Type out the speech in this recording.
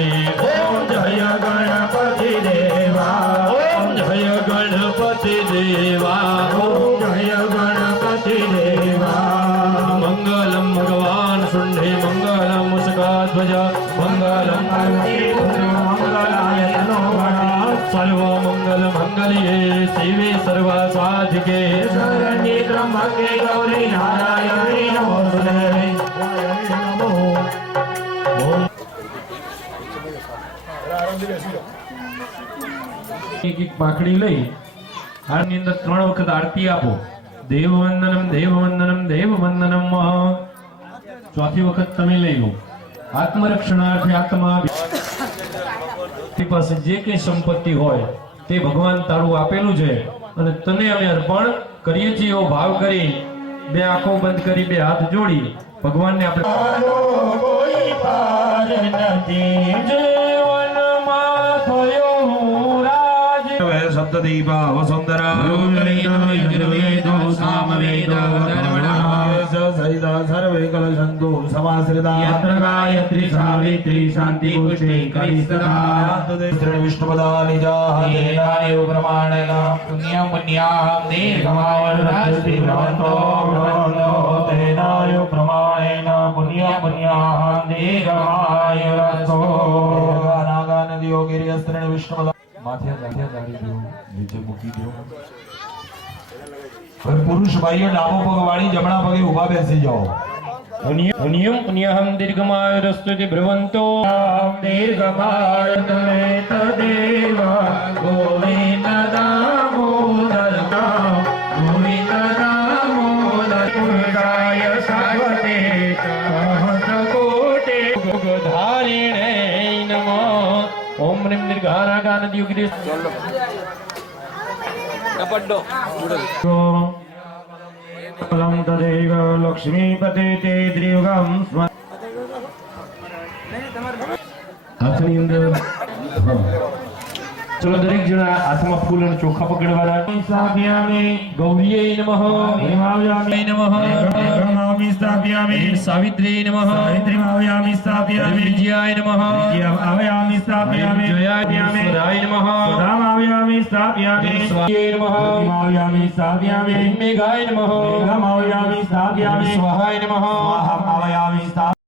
ઓમ જય ગણપતિ દેવા ઓમ જય ગણપતિ દેવા ઓમ જય ગણપતિ દેવા મંગલમ ભગવાન શુંઠે મંગલમ મુસ્કાધ્વજ મંગલમ મંગલાય તનો ગણા સર્વ મંગલ મંગલ્યે શિવે સર્વ સાધિકે શરણ્યે ત્રંબકે ગૌરી નારાયણે નમોસ્તુતે નમો એક પાકડી લઈ આની અંદર 3 વખત આરતી આપો દેવવંદનમ દેવવંદનમ દેવવંદનમ ચોથી વખત તમે લઈ લો આત્મરક્ષણાર્થે આત્મા પાસે જે કઈ સંપત્તિ હોય તે ભગવાન તારું આપેલું છે અને તને અમે અર્પણ કરીએ છીએ એવો ભાવ કરી બે આંખો બંધ કરી બે હાથ જોડી ભગવાનને આપણે કોઈ પાર નથી જીવનમાં થયો હું રાજ શબ્દ દીપા વસુંધરા સર્વે કલશંતુ સમાશ્રિતા યત્ર ગાયત્રી સાવિત્રી શાંતિ પુષ્ટિ કરિસ્તરા વિષ્ણુપદા નિજાય પ્રમાણેન પુણ્યં પુણ્યાહં દીર્ઘમાવર્તસ્તિ ભ્રવન્તો ભ્રવન્તો તેનાય પ્રમાણેન પુણ્યં પુણ્યાહં દીર્ઘમાયુરસ્તો નાગા નદીઓ ગિરિયસ્ત્રણ વિષ્ણુપદા માથે જાડી દો નીચે મૂકી દો હવે પુરુષ ભાઈઓ ડાબો પગ વાળી જમણા પગે ઊભા બેસી જાઓ પુણ્યં પુણ્યહં દીર્ઘમાયુરસ્તુતિ ભ્રવન્તો દીર્ઘમાયુર્મે તદેવ ગોવિંદ દામોદર ગોવિંદ દામોદર પુરુષાય સાવતે સહસ્રકોટે ધારિણે નમઃ ઓમ રીમ દીર્ઘારાગાનદયુગિરી ફલં તદેવ લક્ષ્મીપતે તે દ્રિયુગમ હાથની અંદર ચલો દરેક જણા હાથમાં ફૂલ અને ચોખા પકડવાના સ્થાપ્યામિ ગૌરીય નમઃ હિમાવ્યામિ નમઃ ગંગામિ સ્થાપ્યામિ સાવિત્રી નમઃ સાવિત્રીમાવ્યામિ સ્થાપ્યામિ વિજયાય નમઃ વિજયાવ્યામિ સ્થાપ્યામિ જયાય સુરાય નમઃ રામાવ્યામિ સ્થાપ્યામિ સ્વાય નમઃ માવ્યામિ સ્થાપ્યામિ મેઘાય નમઃ મેઘમાવ્યામિ સ્થાપ્યામિ સ્વાહાય નમઃ સ્વાહામાવ્યામિ સ્થાપ્યામિ